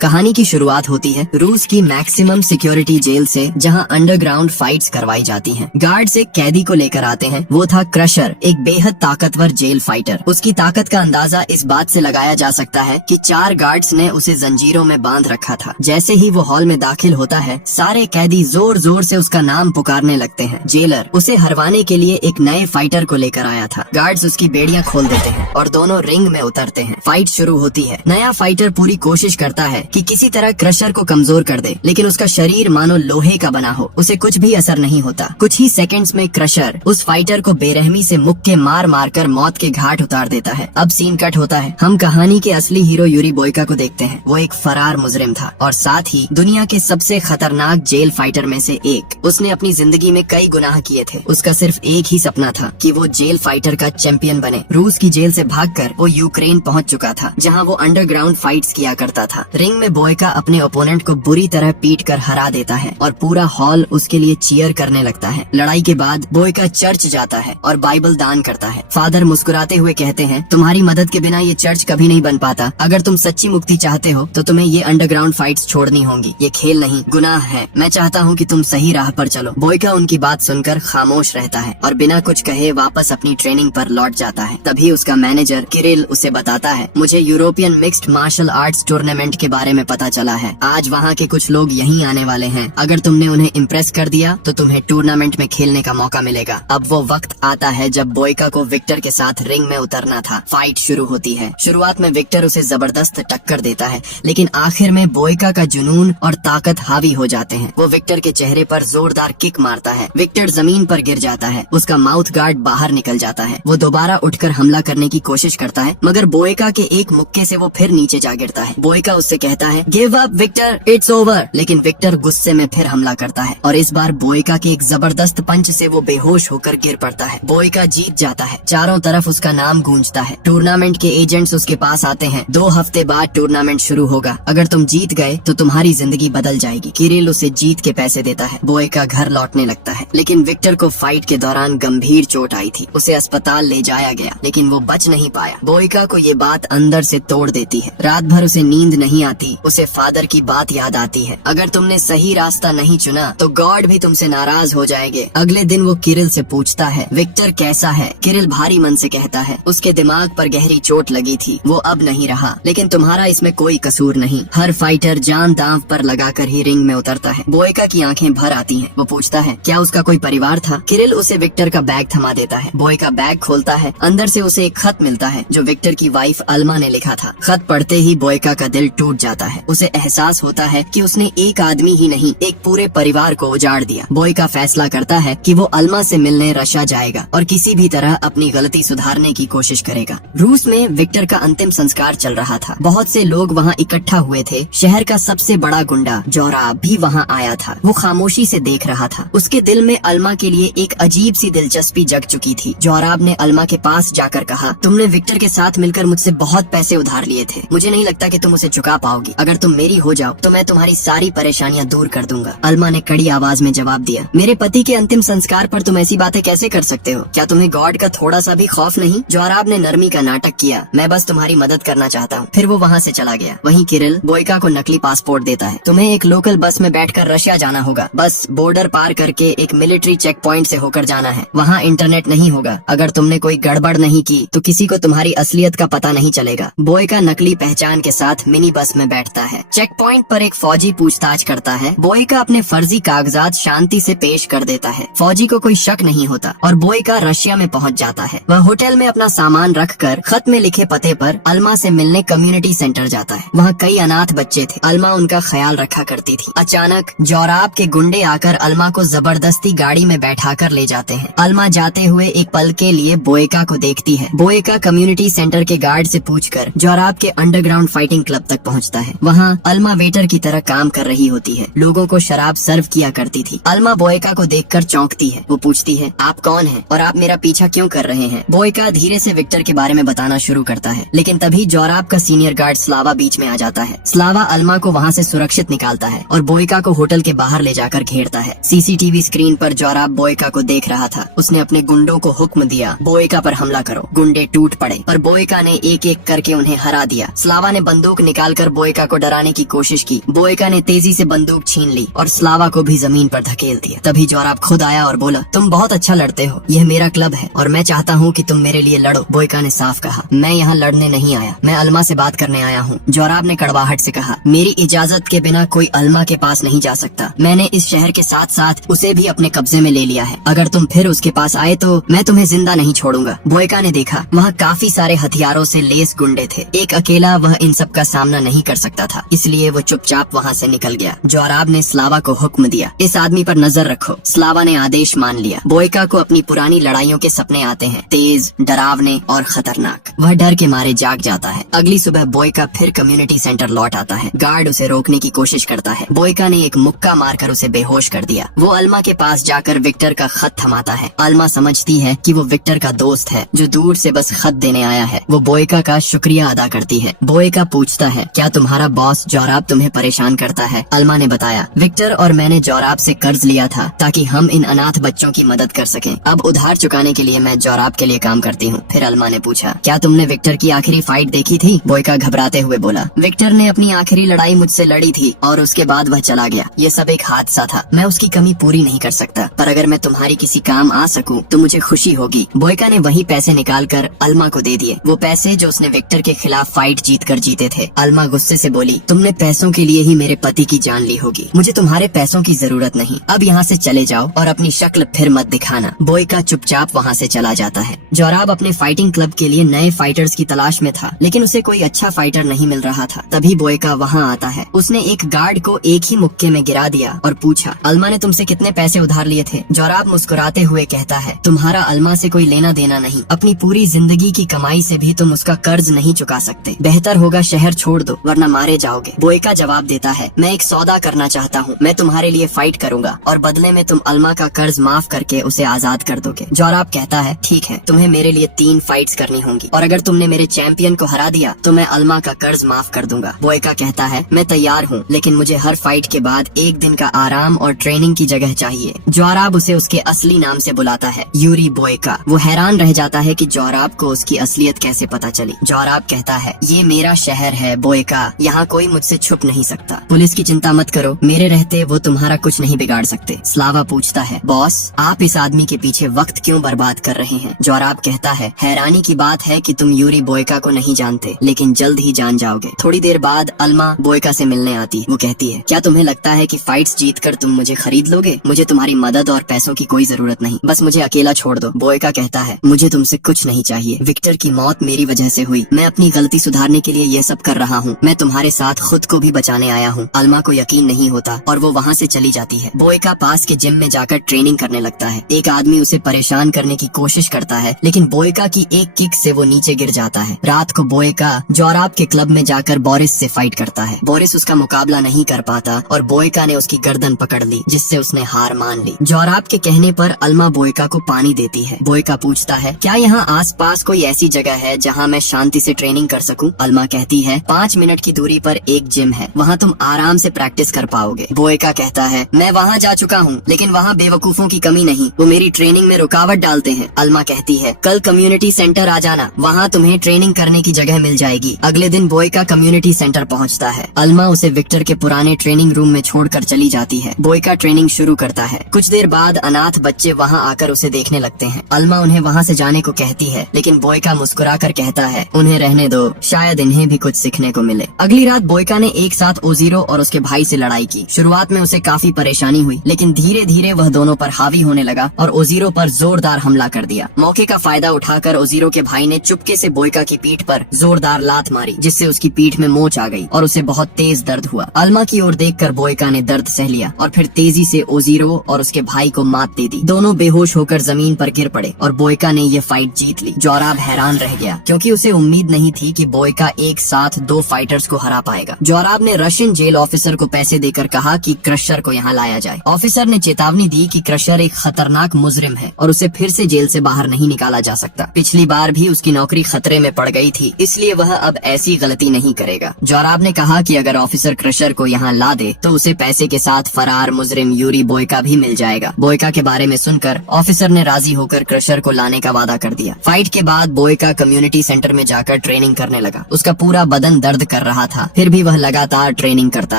कहानी की शुरुआत होती है रूस की मैक्सिमम सिक्योरिटी जेल से, जहां अंडरग्राउंड फाइट्स करवाई जाती हैं। गार्ड्स एक कैदी को लेकर आते हैं। वो था क्रशर, एक बेहद ताकतवर जेल फाइटर। उसकी ताकत का अंदाजा इस बात से लगाया जा सकता है कि 4 गार्ड्स ने उसे जंजीरों में बांध रखा था। जैसे ही वो हॉल में दाखिल होता है, सारे कैदी जोर जोर से उसका नाम पुकारने लगते हैं। जेलर उसे हरवाने के लिए एक नए फाइटर को लेकर आया था। गार्ड्स उसकी बेड़ियां खोल देते हैं और दोनों रिंग में उतरते हैं। फाइट शुरू होती है। नया फाइटर पूरी कोशिश करता है कि किसी तरह क्रशर को कमजोर कर दे, लेकिन उसका शरीर मानो लोहे का बना हो। उसे कुछ भी असर नहीं होता। कुछ ही सेकंड्स में क्रशर उस फाइटर को बेरहमी से मुक्के मार मार कर मौत के घाट उतार देता है। अब सीन कट होता है। हम कहानी के असली हीरो यूरी बोयका को देखते हैं। वो एक फरार मुजरिम था और साथ ही दुनिया के सबसे खतरनाक जेल फाइटर में से एक। उसने अपनी जिंदगी में कई गुनाह किए थे। उसका सिर्फ एक ही सपना था कि वो जेल फाइटर का चैंपियन बने। रूस की जेल से भागकर वो यूक्रेन पहुंच चुका था, जहां वो अंडरग्राउंड फाइट्स किया करता था। रिंग में बोयका अपने ओपोनेंट को बुरी तरह पीट कर हरा देता है और पूरा हॉल उसके लिए चीयर करने लगता है। लड़ाई के बाद बोयका चर्च जाता है और बाइबल दान करता है। फादर मुस्कुराते हुए कहते हैं, तुम्हारी मदद के बिना ये चर्च कभी नहीं बन पाता। अगर तुम सच्ची मुक्ति चाहते हो तो तुम्हें ये अंडरग्राउंड फाइट्स छोड़नी होंगी। ये खेल नहीं, गुनाह है। मैं चाहता हूँ कि तुम सही राह पर चलो। बोयका उनकी बात सुनकर खामोश रहता है और बिना कुछ कहे वापस अपनी ट्रेनिंग पर लौट जाता है। तभी उसका मैनेजर किरिल उसे बताता है, मुझे European mixed martial arts tournament के बारे में पता चला है। आज वहाँ के कुछ लोग यहीं आने वाले हैं। अगर तुमने उन्हें इम्प्रेस कर दिया तो तुम्हें टूर्नामेंट में खेलने का मौका मिलेगा। अब वो वक्त आता है जब बोयका को विक्टर के साथ रिंग में उतरना था। फाइट शुरू होती है। शुरुआत में विक्टर उसे जबरदस्त टक्कर देता है, लेकिन आखिर में बोयका का जुनून और ताकत हावी हो जाते हैं। वो विक्टर के चेहरे पर जोरदार किक मारता है। विक्टर जमीन पर गिर जाता है। उसका माउथ गार्ड बाहर निकल जाता है। वो दोबारा उठकर हमला करने की कोशिश करता है, मगर बोयका के एक मुक्के से वो फिर नीचे जा गिरता है। बोयका उससे कहता है, give up Victor, it's over. लेकिन विक्टर गुस्से में फिर हमला करता है और इस बार बोयका के एक जबरदस्त पंच से वो बेहोश होकर गिर पड़ता है। बोयका जीत जाता है। चारों तरफ उसका नाम गूंजता है। टूर्नामेंट के एजेंट्स उसके पास आते हैं। 2 हफ्ते बाद टूर्नामेंट शुरू होगा। अगर तुम जीत गए तो तुम्हारी जिंदगी बदल जाएगी। किरिल उसे जीत के पैसे देता है। बोयका घर लौटने लगता है, लेकिन विक्टर को फाइट के दौरान गंभीर चोट आई थी। उसे अस्पताल ले जाया गया, लेकिन वो बच नहीं पाया। बोयका को ये बात अंदर से तोड़ देती है। रात भर उसे नींद नहीं आती। उसे फादर की बात याद आती है, अगर तुमने सही रास्ता नहीं चुना तो गॉड भी तुमसे नाराज हो जाएंगे। अगले दिन वो किरिल से पूछता है, विक्टर कैसा है? किरिल भारी मन से कहता है, उसके दिमाग पर गहरी चोट लगी थी, वो अब नहीं रहा, लेकिन तुम्हारा इसमें कोई कसूर नहीं। हर फाइटर जान दांव पर लगाकर ही रिंग में उतरता है। बोयका की आंखें भर आती हैं। वो पूछता है, क्या उसका कोई परिवार था? किरिल उसे विक्टर का बैग थमा देता है। बोयका बैग खोलता है। अंदर से उसे एक खत मिलता है जो विक्टर की वाइफ अल्मा ने लिखा था। खत पढ़ते ही बोयका का दिल टूट जाता है। उसे एहसास होता है कि उसने एक आदमी ही नहीं, एक पूरे परिवार को उजाड़ दिया। बोयका फैसला करता है कि वो अल्मा से मिलने रशिया जाएगा और किसी भी तरह अपनी गलती सुधारने की कोशिश करेगा। रूस में विक्टर का अंतिम संस्कार चल रहा था। बहुत से लोग वहाँ इकट्ठा हुए थे। शहर का सबसे बड़ा गुंडा जोराब भी वहाँ आया था। वो खामोशी से देख रहा था। उसके दिल में अल्मा के लिए एक अजीब सी दिलचस्पी जग चुकी थी। जोराब ने अल्मा के पास जाकर कहा, तुमने विक्टर के साथ मिलकर मुझसे बहुत पैसे उधार लिए थे। मुझे नहीं लगता कि तुम उसे चुका पाओगी। अगर तुम मेरी हो जाओ तो मैं तुम्हारी सारी परेशानियां दूर कर दूंगा। अल्मा ने कड़ी आवाज में जवाब दिया, मेरे पति के अंतिम संस्कार पर तुम ऐसी बातें कैसे कर सकते हो? क्या तुम्हें गॉड का थोड़ा सा भी खौफ नहीं? जोराब ने नरमी का नाटक किया, मैं बस तुम्हारी मदद करना चाहता हूँ। फिर वो वहाँ से चला गया। वहीं किरिल बोयका को नकली पासपोर्ट देता है। तुम्हें एक लोकल बस में बैठकर रशिया जाना होगा। बस बॉर्डर पार करके एक मिलिट्री चेक पॉइंट से होकर जाना है। वहाँ इंटरनेट नहीं होगा। अगर तुमने कोई गड़बड़ नहीं की तो किसी को तुम्हारी असलियत का पता नहीं चलेगा। बोयका नकली पहचान के साथ मिनी बस में बैठता है। चेक पॉइंट पर एक फौजी पूछताछ करता है। बोयका अपने फर्जी कागजात शांति से पेश कर देता है। फौजी को कोई शक नहीं होता और बोयका रशिया में पहुंच जाता है। वह होटल में अपना सामान रखकर खत में लिखे पते पर अल्मा से मिलने कम्युनिटी सेंटर जाता है। वहाँ कई अनाथ बच्चे थे। अल्मा उनका ख्याल रखा करती थी। अचानक जोराब के गुंडे आकर अल्मा को जबरदस्ती गाड़ी में बैठाकर ले जाते हैं। अल्मा जाते हुए एक पल के लिए बोयका को देखती है। बोयका कम्युनिटी सेंटर के गार्ड से पूछकर जोराब के अंडरग्राउंड फाइटिंग क्लब तक पहुँचता है। वहाँ अल्मा वेटर की तरह काम कर रही होती है। लोगों को शराब सर्व किया करती थी। अल्मा बोयका को देखकर चौंकती है। वो पूछती है, आप कौन हैं और आप मेरा पीछा क्यों कर रहे हैं? बोयका धीरे से विक्टर के बारे में बताना शुरू करता है, लेकिन तभी जोराब का सीनियर गार्ड स्लावा बीच में आ जाता है। स्लावा अल्मा को वहाँ से सुरक्षित निकालता है और बोयका को होटल के बाहर ले जाकर घेरता है। सीसीटीवी स्क्रीन पर जोराब बोयका को देख रहा था। उसने अपने गुंडों को हुक्म दिया, बोयका पर हमला करो। गुंडे टूट पड़े और बोयका ने एक एक करके उन्हें हरा दिया। स्लावा ने बंदूक निकालकर बोयका बोयका को डराने की कोशिश की। बोयका ने तेजी से बंदूक छीन ली और स्लावा को भी जमीन पर धकेल दिया। तभी जोराब खुद आया और बोला, तुम बहुत अच्छा लड़ते हो, यह मेरा क्लब है और मैं चाहता हूँ कि तुम मेरे लिए लड़ो। बोयका ने साफ कहा, मैं यहाँ लड़ने नहीं आया, मैं अल्मा से बात करने आया हूँ। जोराब ने कड़वाहट से कहा, मेरी इजाजत के बिना कोई अल्मा के पास नहीं जा सकता। मैंने इस शहर के साथ साथ उसे भी अपने कब्जे में ले लिया है। अगर तुम फिर उसके पास आए तो मैं तुम्हें जिंदा नहीं छोड़ूंगा। बोयका ने देखा वहाँ काफी सारे हथियारों से लेस गुंडे थे। एक अकेला वह इन सब का सामना नहीं कर सकता था, इसलिए वो चुपचाप वहाँ से निकल गया। जोराब ने स्लावा को हुक्म दिया, इस आदमी पर नजर रखो। स्लावा ने आदेश मान लिया। बोयका को अपनी पुरानी लड़ाइयों के सपने आते हैं, तेज, डरावने और खतरनाक। वह डर के मारे जाग जाता है। अगली सुबह बोयका फिर कम्युनिटी सेंटर लौट आता है। गार्ड उसे रोकने की कोशिश करता है। बोयका ने एक मुक्का मारकर उसे बेहोश कर दिया। वो अल्मा के पास जाकर विक्टर का खत थमाता है। अल्मा समझती है कि वो विक्टर का दोस्त है जो दूर से बस खत देने आया है। वो बोयका का शुक्रिया अदा करती है। बोयका पूछता है, क्या तुम्हारा बॉस जोराब तुम्हें परेशान करता है? अल्मा ने बताया, विक्टर और मैंने जोराब से कर्ज लिया था ताकि हम इन अनाथ बच्चों की मदद कर सकें। अब उधार चुकाने के लिए मैं जोराब के लिए काम करती हूँ। फिर अल्मा ने पूछा, क्या तुमने विक्टर की आखिरी फाइट देखी थी? बोयका घबराते हुए बोला, विक्टर ने अपनी आखिरी लड़ाई मुझसे लड़ी थी और उसके बाद वह चला गया। ये सब एक हादसा था, मैं उसकी कमी पूरी नहीं कर सकता, पर अगर मैं तुम्हारी किसी काम आ सकूं तो मुझे खुशी होगी। बोयका ने वही पैसे निकाल कर अल्मा को दे दिए, वो पैसे जो उसने विक्टर के खिलाफ फाइट जीत कर जीते थे। अल्मा गुस्से से बोली, तुमने पैसों के लिए ही मेरे पति की जान ली होगी, मुझे तुम्हारे पैसों की जरूरत नहीं। अब यहाँ से चले जाओ और अपनी शक्ल फिर मत दिखाना। बोयका चुपचाप वहाँ से चला जाता है। जोराब अपने फाइटिंग क्लब के लिए नए फाइटर्स की तलाश में था, लेकिन उसे कोई अच्छा फाइटर नहीं मिल रहा था। तभी बोयका वहाँ आता है। उसने एक गार्ड को एक ही मुक्के में गिरा दिया और पूछा, अल्मा ने तुमसे कितने पैसे उधार लिए थे? जोराब मुस्कुराते हुए कहता है, तुम्हारा अल्मा से कोई लेना देना नहीं, अपनी पूरी जिंदगी की कमाई से भी तुम उसका कर्ज नहीं चुका सकते। बेहतर होगा शहर छोड़ दो वरना मारे जाओगे। बोयका जवाब देता है, मैं एक सौदा करना चाहता हूँ, मैं तुम्हारे लिए फाइट करूंगा और बदले में तुम अल्मा का कर्ज माफ करके उसे आजाद कर दोगे। जोराब कहता है, ठीक है, तुम्हें मेरे लिए 3 फाइट्स करनी होंगी और अगर तुमने मेरे चैंपियन को हरा दिया तो मैं अल्मा का कर्ज माफ कर दूंगा। बोयका कहता है, मैं तैयार हूँ, लेकिन मुझे हर फाइट के बाद एक दिन का आराम और ट्रेनिंग की जगह चाहिए। जोराब उसे उसके असली नाम से बुलाता है, यूरी बोयका। वो हैरान रह जाता है कि जोराब को उसकी असलियत कैसे पता चली। जोराब कहता है, ये मेरा शहर है बोयका, यहाँ कोई मुझसे छुप नहीं सकता। पुलिस की चिंता मत करो, मेरे रहते वो तुम्हारा कुछ नहीं बिगाड़ सकते। स्लावा पूछता है, बॉस आप इस आदमी के पीछे वक्त क्यों बर्बाद कर रहे हैं? जोराब कहता है, हैरानी की बात है कि तुम यूरी बोयका को नहीं जानते, लेकिन जल्द ही जान जाओगे। थोड़ी देर बाद अल्मा बोयका से मिलने आती। वो कहती है, क्या तुम्हें लगता है कि फाइट्स जीतकर तुम मुझे खरीद लोगे? मुझे तुम्हारी मदद और पैसों की कोई जरूरत नहीं, बस मुझे अकेला छोड़ दो। बोयका कहता है, मुझे तुमसे कुछ नहीं चाहिए, विक्टर की मौत मेरी वजह से हुई, मैं अपनी गलती सुधारने के लिए ये सब कर रहा हूँ, मैं तुम्हारे साथ खुद को भी बचाने आया हूँ। अल्मा को यकीन नहीं होता और वो वहाँ से चली जाती है। बोयका पास के जिम में जाकर ट्रेनिंग करने लगता है। एक आदमी उसे परेशान करने की कोशिश करता है, लेकिन बोयका की एक किक से वो नीचे गिर जाता है। रात को बोयका जोराब के क्लब में जाकर बोरिस से फाइट करता है। बोरिस उसका मुकाबला नहीं कर पाता और बोयका ने उसकी गर्दन पकड़ ली, जिससे उसने हार मान ली। जोराब के कहने पर अल्मा बोयका को पानी देती है। बोयका पूछता है, क्या यहाँ आसपास कोई ऐसी जगह है जहाँ मैं शांति से ट्रेनिंग कर सकूं? अल्मा कहती है, 5 मिनट की दूरी पर एक जिम है, वहाँ तुम आराम से प्रैक्टिस कर पाओगे। बोयका कहता है, मैं वहाँ जा चुका हूँ, लेकिन वहाँ बेवकूफों की कमी नहीं, वो मेरी ट्रेनिंग में रुकावट डालते हैं। अल्मा कहती है, कल कम्युनिटी सेंटर आ जाना, वहाँ तुम्हें ट्रेनिंग करने की जगह मिल जाएगी। अगले दिन बोयका कम्युनिटी सेंटर पहुँचता है। अल्मा उसे विक्टर के पुराने ट्रेनिंग रूम में छोड़कर चली जाती है। बोयका ट्रेनिंग शुरू करता है। कुछ देर बाद अनाथ बच्चे वहाँ आकर उसे देखने लगते हैं। अल्मा उन्हें वहाँ से जाने को कहती है, लेकिन बोयका मुस्कुरा कर कहता है, उन्हें रहने दो, शायद इन्हें भी कुछ सीखने को मिले। अगली रात बोयका ने एक साथ ओजीरो और उसके भाई से लड़ाई की। शुरुआत में उसे काफी परेशानी हुई, लेकिन धीरे धीरे वह दोनों पर हावी होने लगा और ओजीरो पर जोरदार हमला कर दिया। मौके का फायदा उठाकर ओजीरो के भाई ने चुपके से बोयका की पीठ पर जोरदार लात मारी, जिससे उसकी पीठ में मोच आ गई और उसे बहुत तेज दर्द हुआ। अल्मा की ओर देखकर बोयका ने दर्द सह लिया और फिर तेजी से ओजीरो और उसके भाई को मात दे दी। दोनों बेहोश होकर जमीन पर गिर पड़े और बोयका ने ये फाइट जीत ली। जोराब हैरान रह गया, क्योंकि उसे उम्मीद नहीं थी कि बोयका एक साथ 2 फाइटर्स को हरा पाएगा। जोराब ने रशियन जेल ऑफिसर को पैसे देकर कहा कि क्रशर को यहाँ लाया जाए। ऑफिसर ने चेतावनी दी कि क्रशर एक खतरनाक मुजरिम है और उसे फिर से जेल से बाहर नहीं निकाला जा सकता। पिछली बार भी उसकी नौकरी खतरे में पड़ गई थी, इसलिए वह अब ऐसी गलती नहीं करेगा। जोराब ने कहा कि अगर ऑफिसर क्रशर को यहाँ ला दे तो उसे पैसे के साथ फरार मुजरिम यूरी बोयका भी मिल जाएगा। बोयका के बारे में सुनकर ऑफिसर ने राजी होकर क्रशर को लाने का वादा कर दिया। फाइट के बाद बोयका कम्युनिटी सेंटर में जाकर ट्रेनिंग करने लगा। उसका पूरा बदन दर्द कर रहा रहा था, फिर भी वह लगातार ट्रेनिंग करता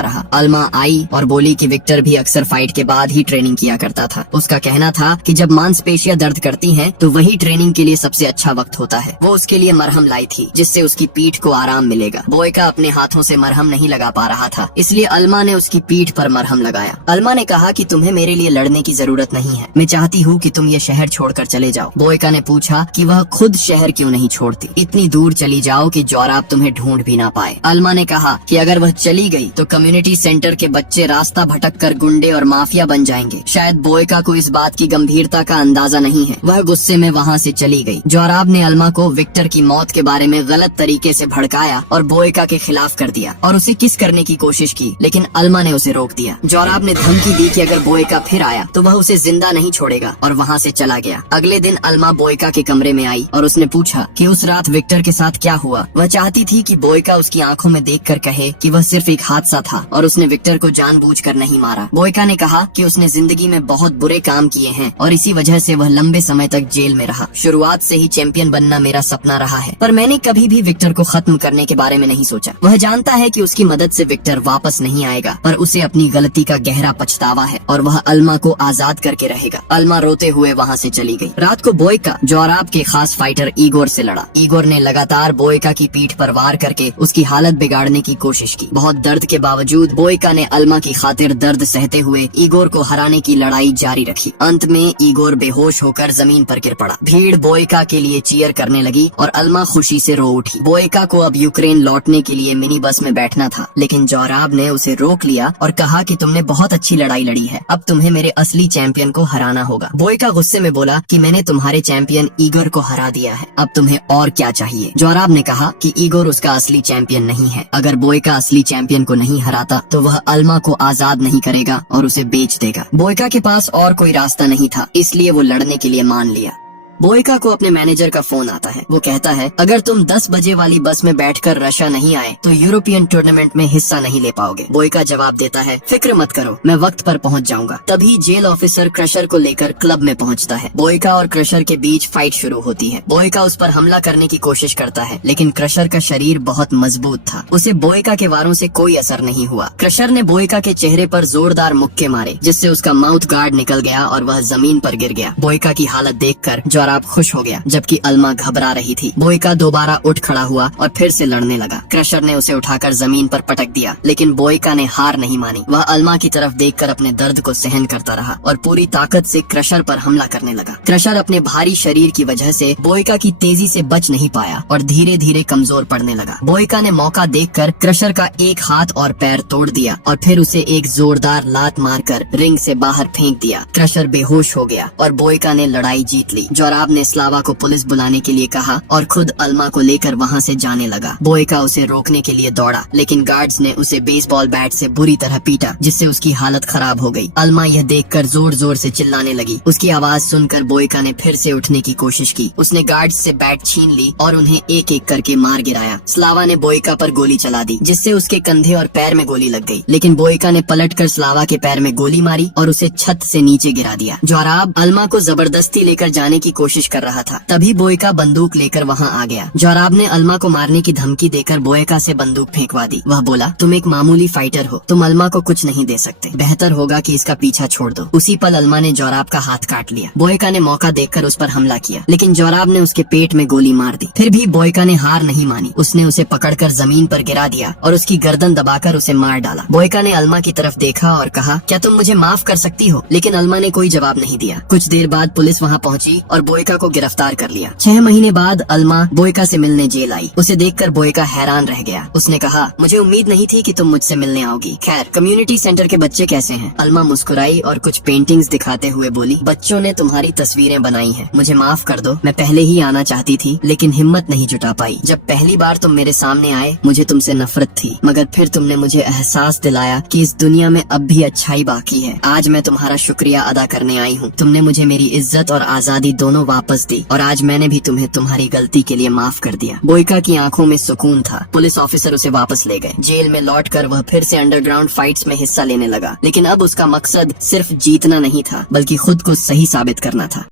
रहा। अल्मा आई और बोली कि विक्टर भी अक्सर फाइट के बाद ही ट्रेनिंग किया करता था। उसका कहना था कि जब मांसपेशियां दर्द करती हैं, तो वही ट्रेनिंग के लिए सबसे अच्छा वक्त होता है। वो उसके लिए मरहम लाई थी, जिससे उसकी पीठ को आराम मिलेगा। बोयका अपने हाथों से मरहम नहीं लगा पा रहा था, इसलिए अल्मा ने उसकी पीठ पर मरहम लगाया। अल्मा ने कहा कि तुम्हें मेरे लिए लड़ने की जरूरत नहीं है, मैं चाहती हूँ कि तुम ये शहर छोड़कर चले जाओ। बोयका ने पूछा कि वह खुद शहर क्यों नहीं छोड़ती, इतनी दूर चली जाओ कि जोराब तुम्हें ढूंढ भी ना पाए। अल्मा ने कहा कि अगर वह चली गई तो कम्युनिटी सेंटर के बच्चे रास्ता भटक कर गुंडे और माफिया बन जाएंगे। शायद बोयका को इस बात की गंभीरता का अंदाजा नहीं है। वह गुस्से में वहाँ से चली गई। जोराब ने अल्मा को विक्टर की मौत के बारे में गलत तरीके से भड़काया और बोयका के खिलाफ कर दिया और उसे किस करने की कोशिश की, लेकिन अल्मा ने उसे रोक दिया। जोराब ने धमकी दी कि अगर बोयका फिर आया तो वह उसे जिंदा नहीं छोड़ेगा और वहाँ से चला गया। अगले दिन अल्मा बोयका के कमरे में आई और उसने पूछा कि उस रात विक्टर के साथ क्या हुआ। वह चाहती थी कि बोयका उसकी आंखों में देखकर कहे कि वह सिर्फ एक हादसा था और उसने विक्टर को जानबूझकर नहीं मारा। बोयका ने कहा कि उसने जिंदगी में बहुत बुरे काम किए हैं और इसी वजह से वह लंबे समय तक जेल में रहा। शुरुआत से ही चैंपियन बनना मेरा सपना रहा है, पर मैंने कभी भी विक्टर को खत्म करने के बारे में नहीं सोचा। वह जानता है कि उसकी मदद से विक्टर वापस नहीं आएगा, पर उसे अपनी गलती का गहरा पछतावा है और वह अल्मा को आजाद करके रहेगा। अल्मा रोते हुए वहाँ से चली गई। रात को बोयका जोराब के खास फाइटर ईगोर से लड़ा। ईगोर ने लगातार बोयका की पीठ पर वार करके उसकी हालत बिगाड़ने की कोशिश की। बहुत दर्द के बावजूद बोयका ने अल्मा की खातिर दर्द सहते हुए ईगोर को हराने की लड़ाई जारी रखी। अंत में ईगोर बेहोश होकर जमीन पर गिर पड़ा। भीड़ बोयका के लिए चीयर करने लगी और अल्मा खुशी से रो उठी। बोयका को अब यूक्रेन लौटने के लिए मिनी बस में बैठना था, लेकिन जोराब ने उसे रोक लिया और कहा कि तुमने बहुत अच्छी लड़ाई लड़ी है, अब तुम्हें मेरे असली चैंपियन को हराना होगा। बोयका गुस्से में बोला कि मैंने तुम्हारे चैंपियन ईगोर को हरा दिया है, अब तुम्हें और क्या चाहिए। जोराब ने कहा कि ईगोर उसका असली चैंपियन नहीं है। अगर बोयका असली चैंपियन को नहीं हराता तो वह अल्मा को आजाद नहीं करेगा और उसे बेच देगा। बोयका के पास और कोई रास्ता नहीं था, इसलिए वो लड़ने के लिए मान लिया। बोयका को अपने मैनेजर का फोन आता है। वो कहता है, अगर तुम 10 बजे वाली बस में बैठकर रशिया नहीं आए तो यूरोपियन टूर्नामेंट में हिस्सा नहीं ले पाओगे। बोयका जवाब देता है, फिक्र मत करो, मैं वक्त पर पहुंच जाऊंगा। तभी जेल ऑफिसर क्रशर को लेकर क्लब में पहुंचता है। बोयका और क्रशर के बीच फाइट शुरू होती है। बोयका उस पर हमला करने की कोशिश करता है, लेकिन क्रशर का शरीर बहुत मजबूत था, उसे बोयका के वारों से कोई असर नहीं हुआ। क्रशर ने बोयका के चेहरे पर जोरदार मुक्के मारे, जिससे उसका माउथ गार्ड निकल गया और वह जमीन पर गिर गया। बोयका की हालत देखकर जोराब खुश हो गया, जबकि अल्मा घबरा रही थी। बोयका दोबारा उठ खड़ा हुआ और फिर से लड़ने लगा। क्रशर ने उसे उठाकर जमीन पर पटक दिया, लेकिन बोयका ने हार नहीं मानी। वह अल्मा की तरफ देखकर अपने दर्द को सहन करता रहा और पूरी ताकत से क्रशर पर हमला करने लगा। क्रशर अपने भारी शरीर की वजह से बोयका की तेजी से बच नहीं पाया और धीरे धीरे कमजोर पड़ने लगा। बोयका ने मौका देखकर क्रशर का एक हाथ और पैर तोड़ दिया और फिर उसे एक जोरदार लात मारकर रिंग से बाहर फेंक दिया। क्रशर बेहोश हो गया और बोयका ने लड़ाई जीत ली। जोराब ने स्लावा को पुलिस बुलाने के लिए कहा और खुद अल्मा को लेकर वहाँ से जाने लगा। बोयका उसे रोकने के लिए दौड़ा, लेकिन गार्ड्स ने उसे बेसबॉल बैट से बुरी तरह पीटा, जिससे उसकी हालत खराब हो गई। अल्मा यह देखकर जोर जोर से चिल्लाने लगी। उसकी आवाज सुनकर बोयका ने फिर से उठने की कोशिश की। उसने गार्ड्स से बैट छीन ली और उन्हें एक एक करके मार गिराया। स्लावा ने बोयका पर गोली चला दी, जिससे उसके कंधे और पैर में गोली लग गई, लेकिन बोयका ने पलटकर स्लावा के पैर में गोली मारी और उसे छत से नीचे गिरा दिया। जोराब अल्मा को जबरदस्ती लेकर जाने की कोशिश कर रहा था, तभी बोयका बंदूक लेकर वहाँ आ गया। जोराब ने अल्मा को मारने की धमकी देकर बोयका से बंदूक फेंकवा दी। वह बोला, तुम एक मामूली फाइटर हो, तुम अल्मा को कुछ नहीं दे सकते, बेहतर होगा कि इसका पीछा छोड़ दो। उसी पल अल्मा ने जोराब का हाथ काट लिया। बोयका ने मौका देखकर उस पर हमला किया, लेकिन जोराब ने उसके पेट में गोली मार दी। फिर भी बोयका ने हार नहीं मानी। उसने उसे पकड़कर जमीन पर गिरा दिया और उसकी गर्दन दबाकर उसे मार डाला। बोयका ने अल्मा की तरफ देखा और कहा, क्या तुम मुझे माफ कर सकती हो? लेकिन अल्मा ने कोई जवाब नहीं दिया। कुछ देर बाद पुलिस वहाँ पहुँची और बोयका को गिरफ्तार कर लिया। 6 महीने बाद अल्मा बोयका से मिलने जेल आई। उसे देखकर बोयका हैरान रह गया। उसने कहा, मुझे उम्मीद नहीं थी कि तुम मुझसे मिलने आओगी। खैर, कम्युनिटी सेंटर के बच्चे कैसे हैं? अल्मा मुस्कुराई और कुछ पेंटिंग्स दिखाते हुए बोली, बच्चों ने तुम्हारी तस्वीरें बनाई हैं। मुझे माफ कर दो, मैं पहले ही आना चाहती थी, लेकिन हिम्मत नहीं जुटा पाई। जब पहली बार तुम मेरे सामने आए, मुझे तुमसे नफरत थी, मगर फिर तुमने मुझे एहसास दिलाया कि इस दुनिया में अब भी अच्छाई बाकी है। आज मैं तुम्हारा शुक्रिया अदा करने आई हूँ। तुमने मुझे मेरी इज्जत और आजादी दोनों वापस दी और आज मैंने भी तुम्हें तुम्हारी गलती के लिए माफ कर दिया। बोयका की आंखों में सुकून था। पुलिस ऑफिसर उसे वापस ले गए। जेल में लौटकर वह फिर से अंडरग्राउंड फाइट्स में हिस्सा लेने लगा, लेकिन अब उसका मकसद सिर्फ जीतना नहीं था, बल्कि खुद को सही साबित करना था।